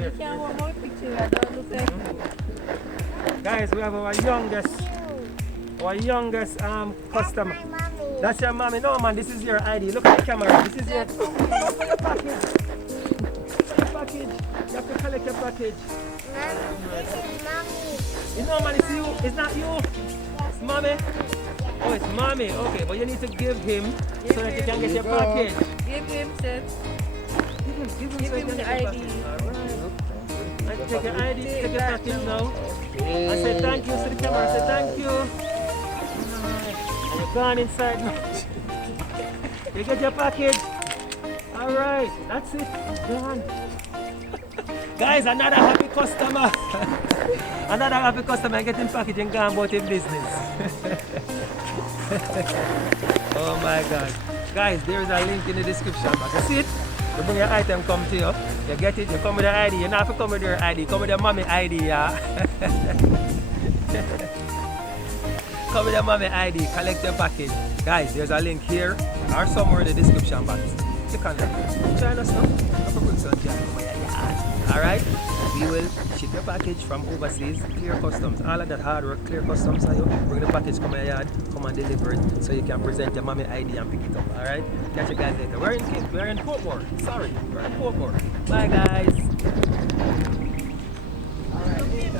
here. Can't hold my picture. I don't look like Guys, we have our youngest customer. My mommy. That's your mommy. No man, this is your ID. Look at the camera. This is your package. Your package. You have to collect your package. Mommy, this is mommy. You know man, it's you. It's not you. It's mommy. Oh, it's mommy. Okay, but you need to give him so that you can get your package. Give him, sir. Give Give so you him can the get your ID. package. Alright. Take your ID, take your package now. I say thank you to the camera. I say thank you. Alright. And you're gone inside now. You get your package. Alright, that's it. Done. Guys, another happy customer. Another happy customer getting package and gone about his business. Oh my god. Guys, there is a link in the description box. You see it? You bring your item, come to you. You get it, you come with your ID. You don't have to come with your ID. Come with your mommy ID, yeah. Come with your mommy ID, collect your package. Guys, there's a link here or somewhere in the description box. Click on that. Join us now. Alright? We will ship your package from overseas, clear customs, all of that hard work, clear customs for you. Bring the package, come to your yard, come and deliver it so you can present your mommy ID and pick it up. Alright? Catch you guys later. We're in Portmore. Sorry, we're in Portmore. Bye guys. Alright,